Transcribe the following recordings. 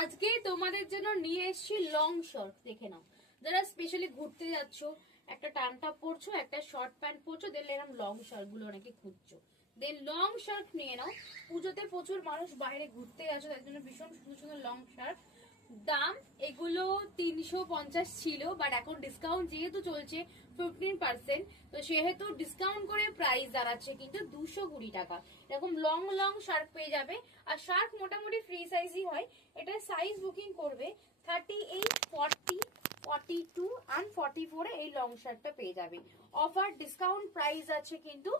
আজকে তোমাদের জন্য নিয়ে এসেছি লং শর্ট, দেখে নাও। যারা স্পেশালি ঘুরতে যাচ্ছ, একটা টানটা পরছো, একটা শর্ট প্যান্ট পরছো, দেন এরকম লং শার্ট গুলো অনেকে খুঁজছো, দেন লং শার্ট নিয়ে নাও। পুজোতে প্রচুর মানুষ বাইরে ঘুরতে যাচ্ছে, তার জন্য ভীষণ সুন্দর সুন্দর লং শার্ট। দাম এগুলো 350 ছিল, বাট এখন ডিসকাউন্ট যেহেতু চলছে 15%, তো সেহেতু ডিসকাউন্ট করে প্রাইস দাঁড়াচ্ছে কিন্তু 220 টাকা। এরকম লং লং শার্ট পেয়ে যাবে। আর শার্ট মোটামুটি ফ্রি সাইজই হয়। এটা সাইজ বুকিং করবে 38, 40, 42 and 44 এই লং শার্টটা পেয়ে যাবে। অফার ডিসকাউন্ট প্রাইস আছে কিন্তু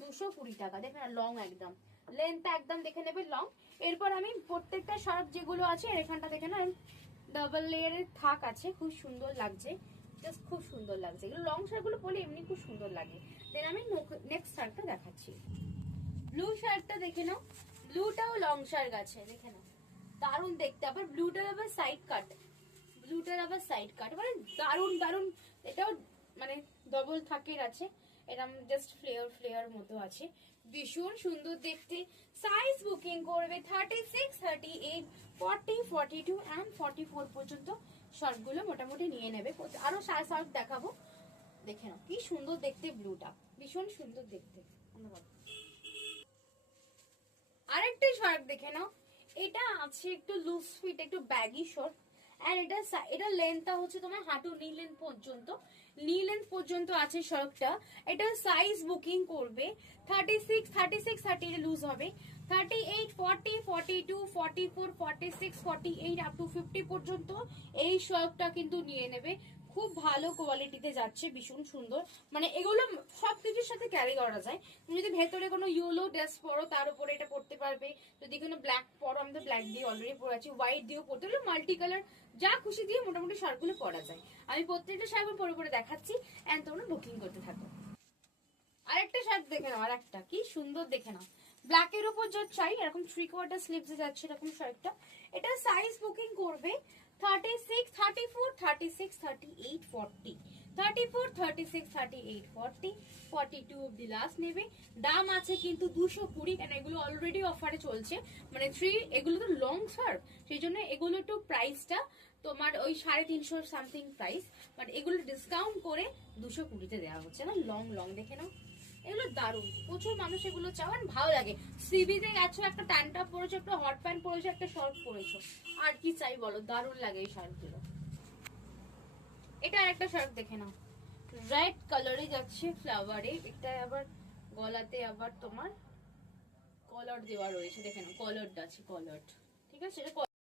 220 টাকা। দেখেন লং, একদম লেন্থ একদম দেখে নেবে লং। এরপর আমি প্রত্যেকটা শার্ট যেগুলো আছে এখানটা দেখে না, ডাবল লেয়ারের থাক আছে, খুব সুন্দর লাগছে, জাস্ট খুব সুন্দর লাগছে। এগুলো লং শার্ট গুলো পরে এমনি খুব সুন্দর লাগে। দেন আমি নেক্সট শার্টটা দেখাচ্ছি। ব্লু শার্টটা দেখে নাও, ব্লুটাও লং শার্ট আছে, দেখে নাও দারুণ দেখতে। আবার ব্লুটার আবার সাইড কাট, ব্লুটার আবার সাইড কাট, মানে দারুণ দারুণ। এটাও মানে ডবল থাকের আছে, এরকম জাস্ট ফ্লেয়ার ফ্লেয়ার মতো আছে, ভীষণ সুন্দর দেখতে। সাইজ বুকিং করবে 36, 38, 40, 42 and 44 পর্যন্ত শর্টগুলো মোটামুটি নিয়ে নেবে। আরো শর্ট দেখাবো, দেখে নাও কি সুন্দর দেখতে, ব্লুটা ভীষণ সুন্দর দেখতে। আরেকটা শর্ট দেখে নাও, এটা আছে একটু লুজ ফিট, একটু ব্যাগি শর্ট। আর এটা লেন্থটা হচ্ছে তোমার হাঁটু নি লেন্থ পর্যন্ত, নি লেন্থ পর্যন্ত আছে শর্টটা। এটা সাইজ বুকিং করবে 36, 30 লুজ হবে, 38, 40, 42, 44, 46, 48 আপ টু 50 পর্যন্ত এই শর্টটা কিন্তু নিয়ে নেবে। খুব ভালো কোয়ালিটিতে যাচ্ছে, ভীষণ সুন্দর। মানে এগুলো সবকিছুর সাথে ক্যারি করা যায়। তুমি যদি ভেতরে কোনো ইয়েলো ড্রেস পরো তার উপরে এটা পরতে পারবে, যদি কোনো ব্ল্যাক পরো, আমি তো ব্ল্যাক দিয়ে অলরেডি পরে আছি, হোয়াইট দিয়েও পরতে পারবে, মাল্টি কালার যা খুশি দিয়ে মোটামুটি শার্টগুলো পরা যায়। আমি প্রত্যেকটা শার্ট পরে পরে দেখাচ্ছি, এন্ড তোমরা বুকিং করতে থাকো। আরেকটা শার্ট দেখে নাও, আরেকটা কি সুন্দর দেখে নাও, ব্ল্যাক এর উপর যা চাই এরকম 3/4 স্লিভস যাচ্ছে এরকম শার্টটা। এটা সাইজ বুকিং করবে 36, 34, 36, 38, 40, 34, 36, 38, 40, 42 অব্দি লাস্ট নেবে। দাম আছে কিন্তু 220, কারণ এগুলো অলরেডি অফারে চলছে, মানে এগুলো তো লং শার্ট, সেই জন্য এগুলো একটু প্রাইসটা তোমার ওই 350 সামথিং প্রাইস, বাট এগুলো ডিসকাউন্ট করে 220-তে দেওয়া হচ্ছে না। লং লং দেখে নাও, এগুলো দারুণ, প্রচুর মানুষ এগুলো চাওয়ান, ভালো লাগে। সিবিতে গেছো, একটা ট্যাঙ্ক টপ পরেছো, একটা হট প্যান্ট পরেছো, একটা শর্ট পরেছো, আর কি চাই বলো, দারুণ লাগে এই শার্টগুলো। এটা আরেকটা শার্ট দেখে নাও, রেড কালারে যাচ্ছে ফ্লাওয়ারে, এটা আবার গলাতে আবার তোমার কলার দেওয়া রয়েছে, দেখে নাও কলারটা আছে, কলার, ঠিক আছে।